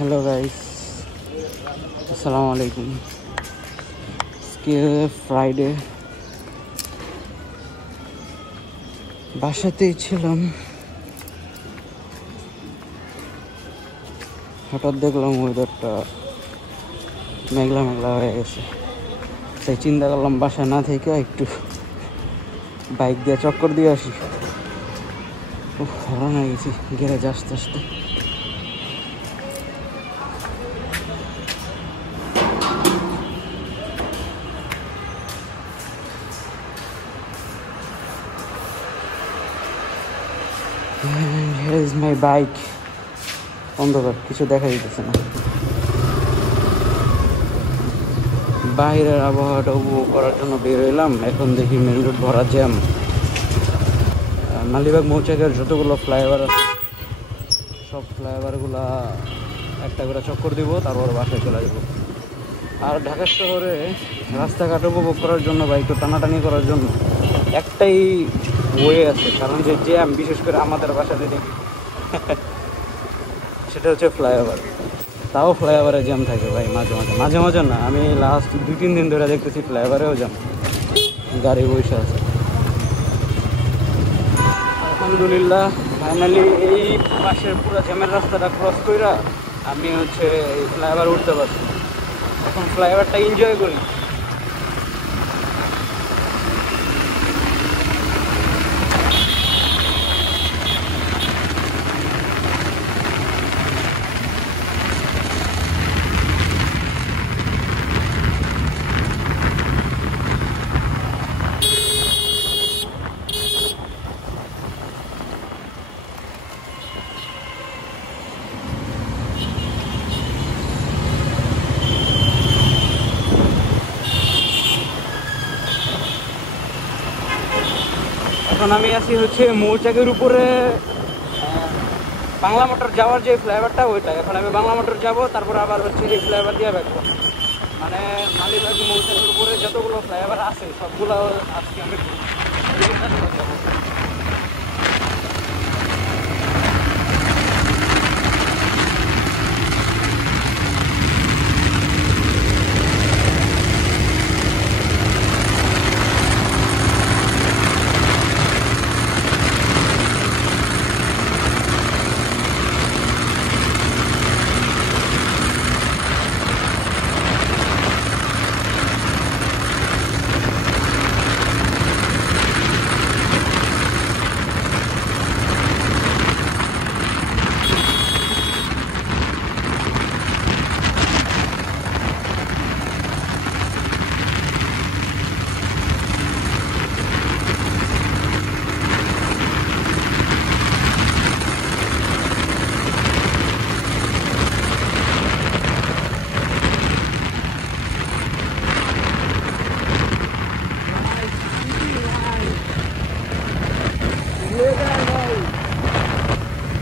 Hello guys, अस्सलाम वालेकुम। আজকে ফ্রাইডে, বাসাতেই ছিলাম। হঠাৎ দেখলাম ওয়েদারটা মেঘলা মেঘলা হয়ে গেছে, তাই চিন্তা করলাম বাসায় না থেকে একটু বাইক দিয়ে চক্কর দিয়ে আসি। হরণ হয়ে গেছি গ্যারেজ আসতে আসতে। Here is my bike. অন্ধকার, কিছু দেখা যাচ্ছে না। বাইরের আবহাওয়াটা উপভোগ করার জন্য বের হইলাম। এখন দেখি মেন রোড ভরা জ্যাম। মালিবাগ মৌচাকের যতগুলো ফ্লাইওভার আছে সব ফ্লাইওভারগুলা একটা করে চক্কর দিব, তারপর বাসায় চলে যাব। আর ঢাকা শহরে রাস্তাঘাট উপভোগ করার জন্য বা একটু টানাটানি করার জন্য একটাই ওয়ে আছে, কারণ যে জ্যাম বিশেষ করে আমাদের বাসাতে দেখি সেটা হচ্ছে ফ্লাইওভার। তাও ফ্লাইওভারে জ্যাম থাকে ভাই, মাঝে মাঝে মাঝে মাঝে না, আমি লাস্ট 2-3 দিন ধরে দেখতেছি ফ্লাইওভারেও জ্যাম, গাড়ি বসে আছে। আলহামদুলিল্লাহ ফাইনালি এই পাশের পুরো জ্যামের রাস্তাটা ক্রস কইরা আমি হচ্ছে এই ফ্লাইওভার উঠতে পারছি। এখন ফ্লাইওভারটা এনজয় করি। এখন আমি আছি হচ্ছে মৌচাকের উপরে, বাংলা মোটর যাওয়ার যে ফ্লাইওভারটা ওইটা। এখন আমি বাংলা মোটর যাব, তারপরে আবার হচ্ছে এই ফ্লাইওভার দিয়ে ব্যাক করব। মানে মালিবাগ মৌচাকের উপরে যতগুলো ফ্লাইওভার আছে সবগুলো আজকে আমি যাবো।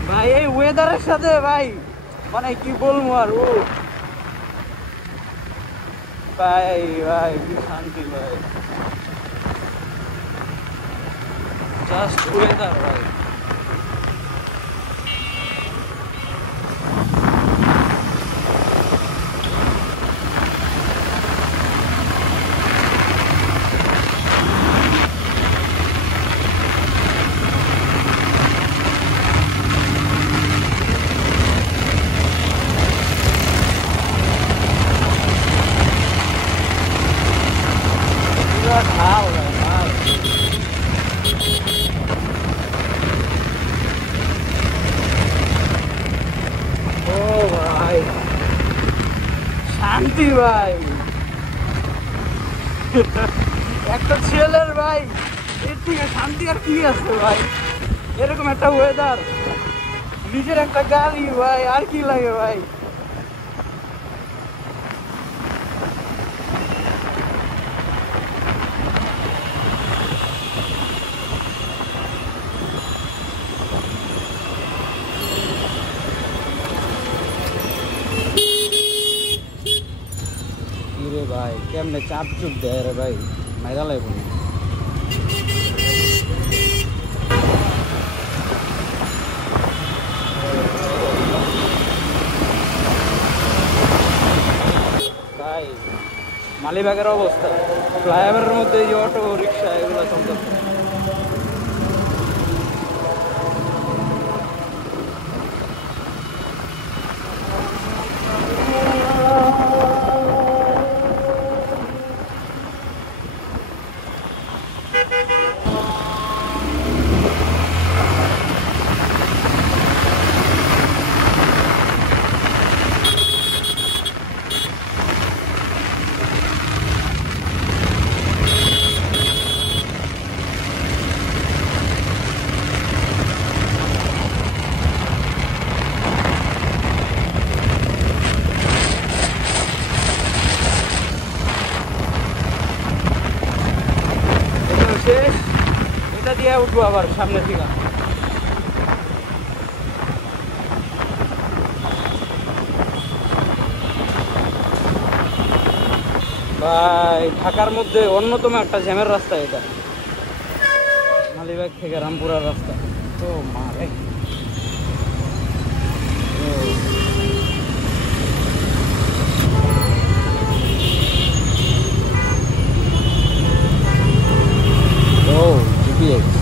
ভাই এই ওয়েদারের সাথে ভাই মানে কি বলবো আর, ও ভাই ভাই কি শান্তি ভাই, জাস্ট ওয়েদার ভাই। শান্তি ভাই, একটা ছেলের ভাই এর থেকে শান্তি আর কি আছে ভাই। এরকম একটা ওয়েদার, নিজের একটা গাড়ি ভাই, আর কি লাগে ভাই। ভাই কেমনে চাপ চুপ দেয় রে ভাই, মাইরা লাগবে না। মালিবাগের অবস্থা, ফ্লাইওভারের মধ্যে এই যে অটো রিক্সা এগুলো চলতেছে। এটা দিয়ে উঠবো আবার সামনের দিকে। ভাই ঢাকার মধ্যে অন্যতম একটা জ্যামের রাস্তা এটা, মালিবাগ থেকে রামপুরার রাস্তা। তো মারে জিপিএক্স।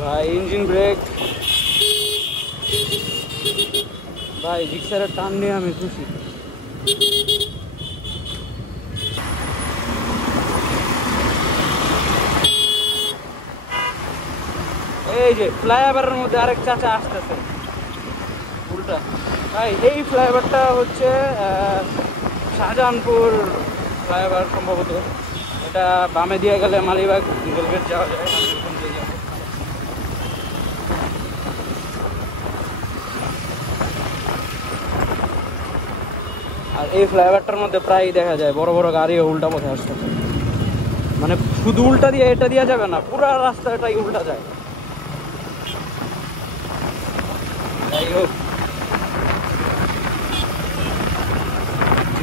ভাই ইঞ্জিন ব্রেক, ভাই রিক্সার টান নিয়ে আমি খুশি। এই যে ফ্লাইওভারের মধ্যে আরেক চাচা আসতেছে উল্টা। ভাই এই ফ্লাইওভারটা হচ্ছে শাহজাহানপুর ফ্লাইওভার সম্ভবত। এটা বামে দিয়ে গেলে মালিবাগ রেলগেট যাওয়া যায়। আর এই ফ্লাইওভারটার মধ্যে প্রায় দেখা যায় বড় বড় গাড়িও উল্টা পথে আসতেছে, মানে শুধু উল্টা দিয়ে এটা দেওয়া যাবে না, পুরো রাস্তাটাই উল্টা যায়। যাই হোক,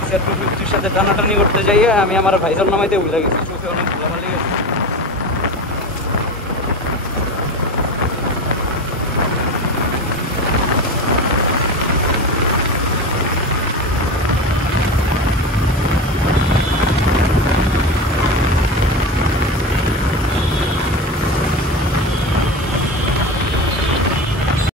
250 সাথে টানাটানি করতে যাই আমি আমার ভাইজান নামাইতে ভুলে গেছি, চোখে অনেক ধুলাবালি গেছে।